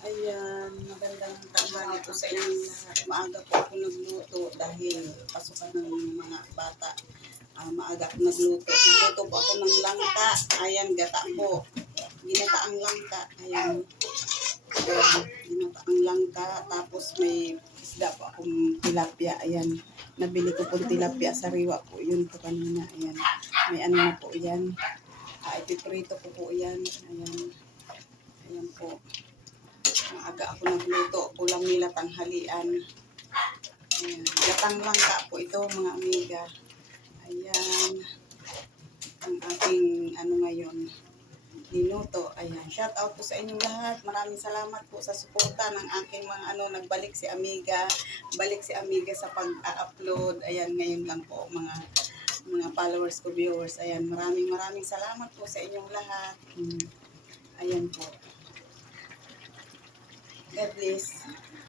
Ayan, magandang tanghali po sa inyong lahat. Maaga po ako nagluto dahil pasukan ng mga bata. Ah, maaga ako nagluto. Nagluto po ako ng langka. Ayan, gata po. Ginataang langka. Ayan. Ayan, ginataang langka. Tapos may isda po akong tilapia. Ayan. Nabili ko po tilapia sa riwa po. Yun po kanina. Ayan. May ano na po yan. Ah, ipiprito ko po yan. Ayan. Po. Maaga ako nagluto. Kulang nila tanghalian. Ayan. Gatang langka po ito mga amiga. Ayan. Ang aking ano ngayon. Ninuto. Ayan. Shout out po sa inyong lahat. Maraming salamat po sa suporta ng aking mga ano. Nagbalik si Amiga. Balik si Amiga sa pag-upload. Ayan. Ngayon lang po mga mga followers ko, viewers. Ayan. Maraming maraming salamat po sa inyong lahat. Hmm. Ayan po. God bless.